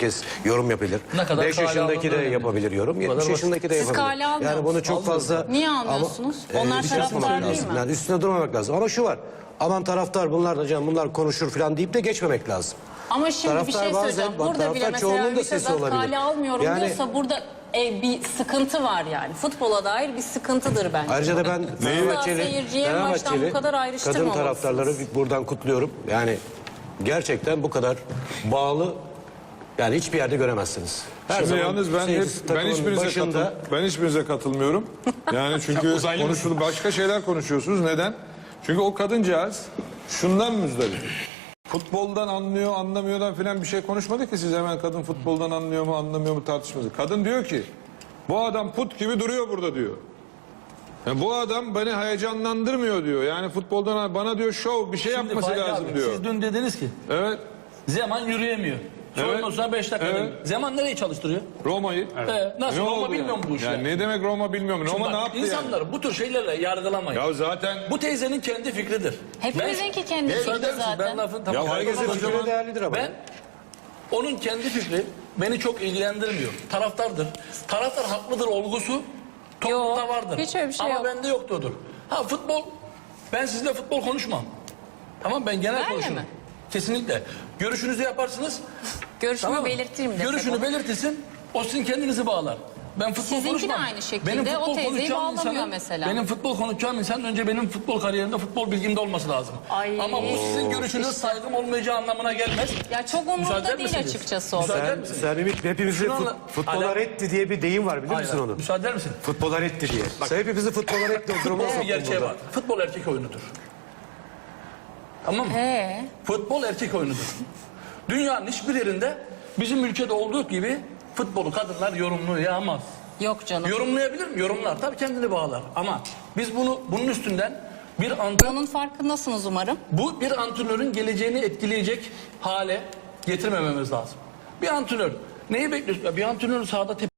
Herkes yorum yapabilir. Ne kadar 5 kale yaşındaki de önemli. yapabilir yorum. kadar 70 basit. yaşındaki de Siz yapabilir. kale almıyor Yani bunu çok fazla... Niye Ama, almıyorsunuz? e, Onlar bir şey taraftar değil lazım. mi? Yani üstüne durmamak lazım. Ama şu var. Aman taraftar bunlar da canım bunlar konuşur falan deyip de geçmemek lazım. Ama şimdi bir Taraftar şey bazen- söyleyeceğim. bak, Burada bile mesela da bir sesi olabilir. kale almıyorum Yani- diyorsa burada e, bir sıkıntı var yani. Futbola dair bir sıkıntıdır bence. Ayrıca da ben Fenerbahçeli, Fenerbahçeli bu kadar kadın taraftarları buradan kutluyorum. Yani gerçekten bu kadar bağlı yani hiçbir yerde göremezsiniz. Her Şimdi zaman yalnız ben hep, seyircisi ben hiçbirinize başında katıl, ben hiçbirinize katılmıyorum. Yani çünkü konuşulu başka şeyler konuşuyorsunuz. Neden? Çünkü o kadıncağız şundan müzdarip. Futboldan anlıyor, anlamıyordan filan bir şey konuşmadı ki siz hemen kadın futboldan anlıyor mu, anlamıyor mu tartışması. Kadın diyor ki bu adam put gibi duruyor burada diyor. Ya bu adam beni heyecanlandırmıyor diyor. Yani futboldan bana diyor şov bir şey Şimdi yapması lazım abi, diyor. Siz dün dediniz ki Evet. Zeman yürüyemiyor. Sonra 5 dakikada. Evet. Zeman nereyi çalıştırıyor? Roma'yı. Ee, nasıl Ne Roma oldu bilmiyor yani? mu bu işleri? Yani ne demek Roma bilmiyorum. Roma bak, ne yaptı yani? İnsanları bu tür şeylerle yargılamayın. Ya zaten Bu teyzenin kendi fikridir. Hepimizinki kendi fikri Müsaade misin? zaten. Ben lafın tamam. Ya herkesin fikri tamam. değerlidir ama. Ben onun kendi fikri beni çok ilgilendirmiyor. Taraftardır. Taraftar haklıdır olgusu toplumda Yok, vardır. hiç öyle bir şey Ama yok. bende yoktur. Ha futbol ben sizinle futbol konuşmam. Tamam ben genel Benle konuşurum. mi? Kesinlikle. Görüşünüzü yaparsınız. Görüşümü Tamam mı? belirtirim de. Görüşünü belirtirsin. O sizin kendinizi bağlar. Ben futbol Sizinki de konuşmam. aynı şekilde. Benim O futbol teyzeyi konuşacağım bağlamıyor insanın- mesela. Benim futbol konuşacağım insan önce benim futbol kariyerimde futbol bilgimde olması lazım. Ay. Ama bu sizin görüşünüz saygım olmayacağı anlamına gelmez. Ya çok umurumda değil misiniz? açıkçası o. Müsaade Sen, misiniz? sen Ümit hepimizi Şunu fut, anla- futbola Hala- retti diye bir deyim var bilir Hayır, misin onu? Müsaade eder misin? Futbola retti diye. Sen hepimizi futbola retti o duruma Bir soktun gerçeği burada. var. Futbol erkek oyunudur. Tamam mı? Ee, Futbol erkek oyunudur. Dünyanın hiçbir yerinde bizim ülkede olduğu gibi futbolu kadınlar yorumlayamaz. yok canım. Yorumlayabilir mi? Yorumlar. Tabii kendini bağlar. Ama biz bunu bunun üstünden bir antrenör, Onun farkındasınız umarım. bu bir antrenörün geleceğini etkileyecek hale getirmememiz lazım. Bir antrenör neyi bekliyorsun? Bir antrenörün sahada tepki